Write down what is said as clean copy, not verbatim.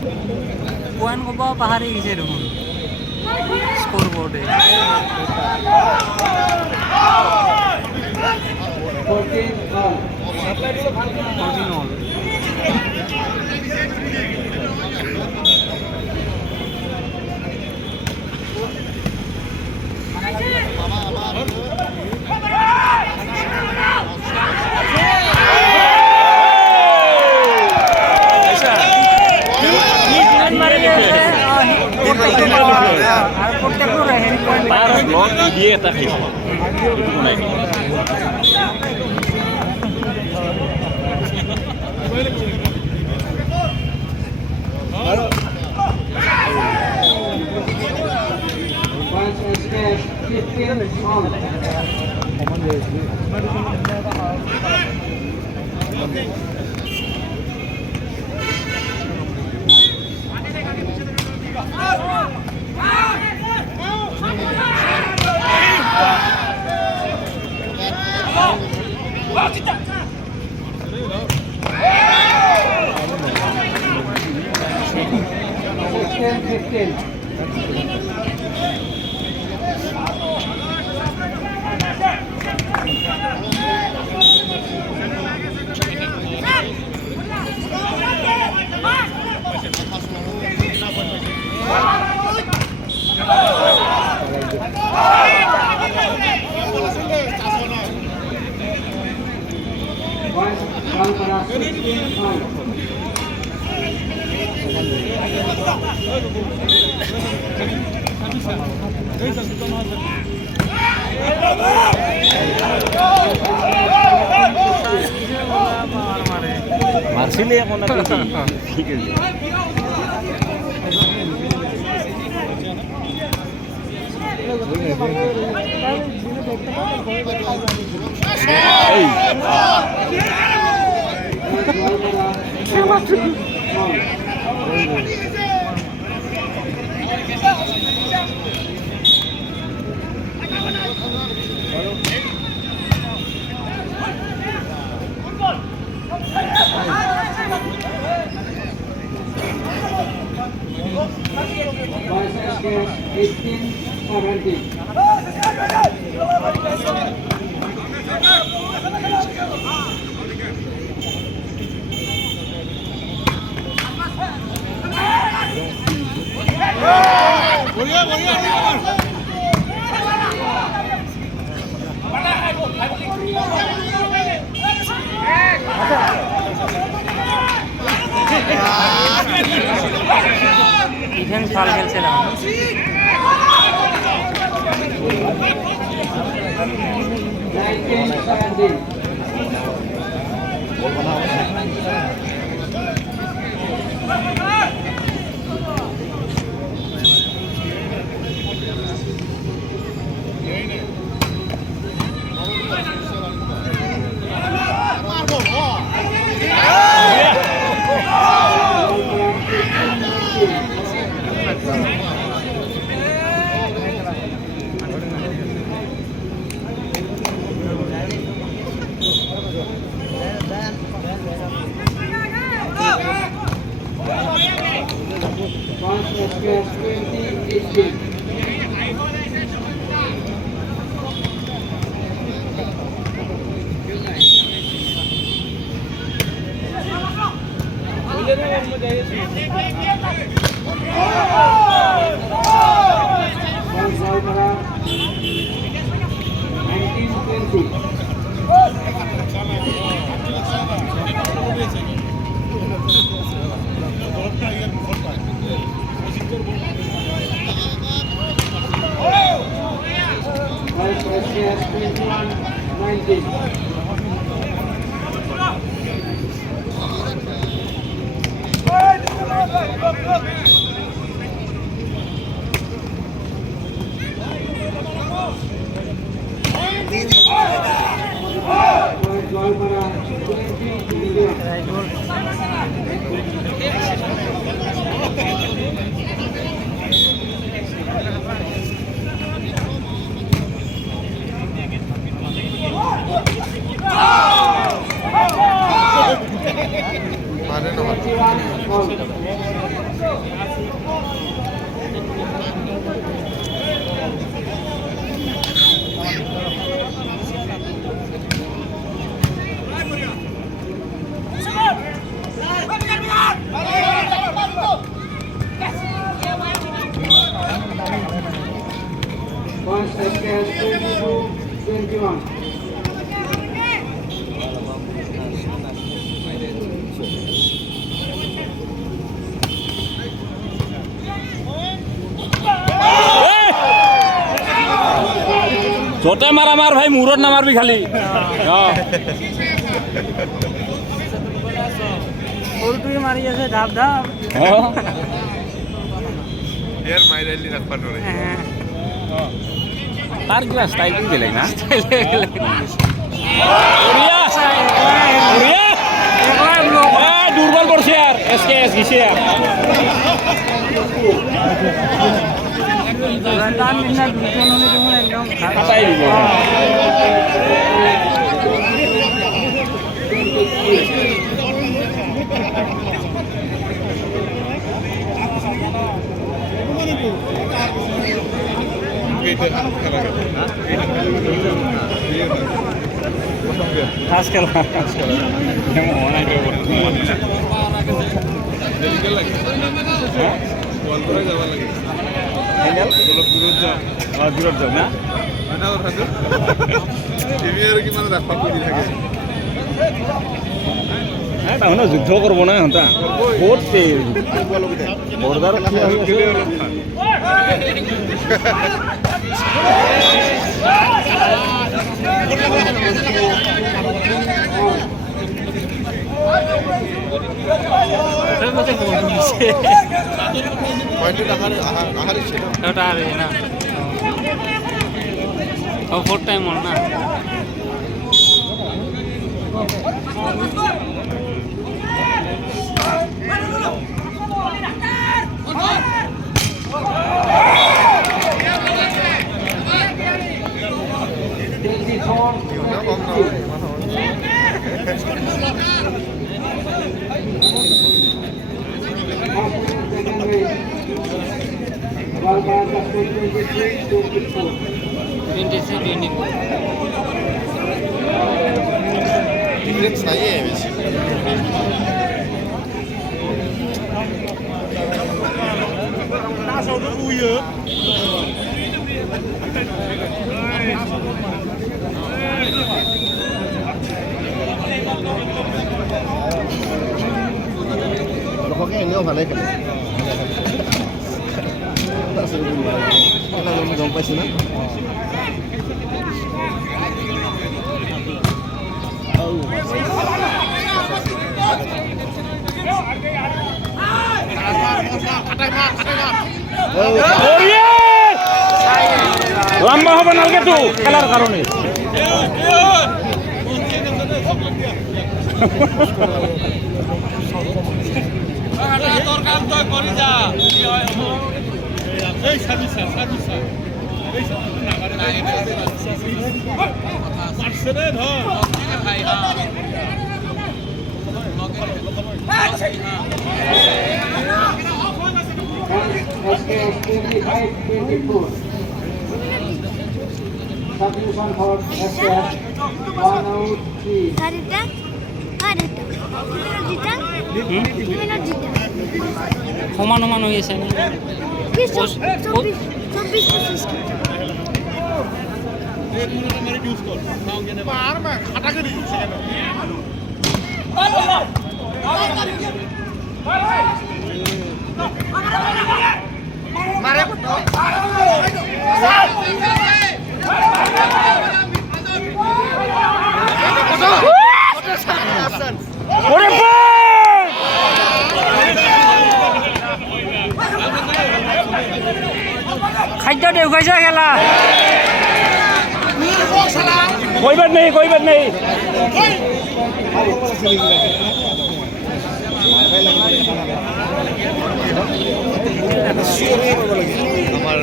Point কব পাহাৰি গৈছে দেখোন স্ক'ৰ বৰ্ডে। 14 all. দিয়ে এটা খাইছে মারছিলে এখন ঠিক আছে ডিফেন্স ভাল খেলছে না যতে মারা মার ভাই মূৰত নামাৰবি খালি সৰুটোৱে মাৰি আছে ঢাপ ঢাপ ইয়াৰ মাইৰালি ৰাখবা নোৱাৰে তাৰ কিবা ষ্টাইলটো বেলেগ না দুৰ্বল কৰিছে আৰু SKS গিছে খাটাই দিব খাস খেলা দূৰত যাম না তাৰমানে যুদ্ধ কৰিব না সিহঁতা বহুত বৰ্ডাৰত फोर्थ टाइम ना Difference नाही आहे बेसिक লোককে এনেও ভালে খেলে গম পাইছো না লম্বা হবে নালকে তো খেলার কারণে তোর কাম তো করি যা এই সার্ভিস এই পারছে রে ধর ভাই সমান সমান হৈ আছে খাদ্য দেখুৱাইছে খেলা কইবাত নেই আমাৰ